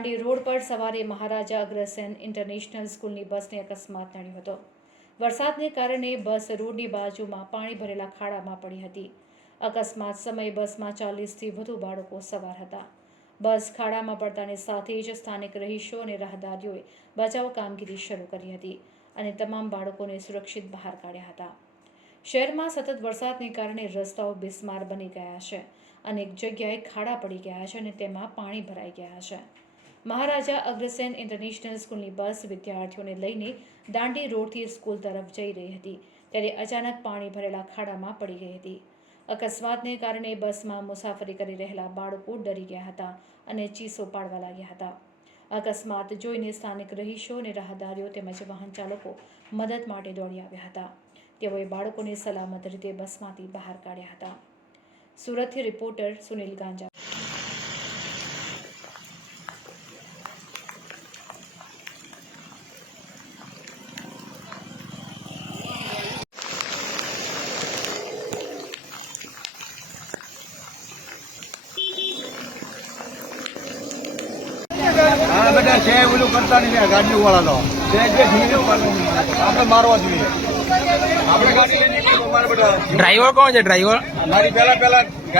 Dandi road પર સવારે મહારાજા Agrasen international સ્કૂલની બસને અકસ્માત નડ્યો હતો। વરસાદને કારણે બસ રોડની બાજુમાં પાણી ભરેલા ખાડામાં પડી હતી। અકસ્માત સમયે બસમાં 40થી વધુ બાળકો સવાર હતા। બસ ખાડામાં પડતાની સાથે જ સ્થાનિક રહીશો અને રાહદારીઓએ બચાવ કામગીરી શરૂ કરી હતી અને તમામ બાળકોને સુરક્ષિત બહાર કાઢ્યા હતા। શહેરમાં સતત વરસાદને કારણે રસ્તાઓ બિસ્માર બની ગયા છે। અનેક જગ્યાએ ખાડા પડી ગયા છે અને તેમાં પાણી ભરાઈ ગયા છે। મહારાજા અગ્રસેન ઇન્ટરનેશનલ સ્કૂલની બસ વિદ્યાર્થીઓને લઈને દાંડી રોડથી સ્કૂલ તરફ જઈ રહી હતી ત્યારે અચાનક પાણી ભરેલા ખાડામાં પડી ગઈ હતી। અકસ્માતને કારણે બસમાં મુસાફરી કરી રહેલા બાળકો ડરી ગયા હતા અને ચીસો પાડવા લાગ્યા હતા। અકસ્માત જોઈને સ્થાનિક રહીશો અને રાહદારીઓ તેમજ વાહન ચાલકો મદદ માટે દોડી આવ્યા હતા। તેઓએ બાળકોને સલામત રીતે બસમાંથી બહાર કાઢ્યા હતા। સુરતથી રિપોર્ટર સુનિલ ગાંજા। હા બેટા છે ઓલું કરતા નહીં ગાડીઓ વાળા આપણે મારવા જોઈએ। આપણે ગાડી લઈને મારે બેટા ડ્રાઈવર કોણ છે? ડ્રાઈવર મારી પેલા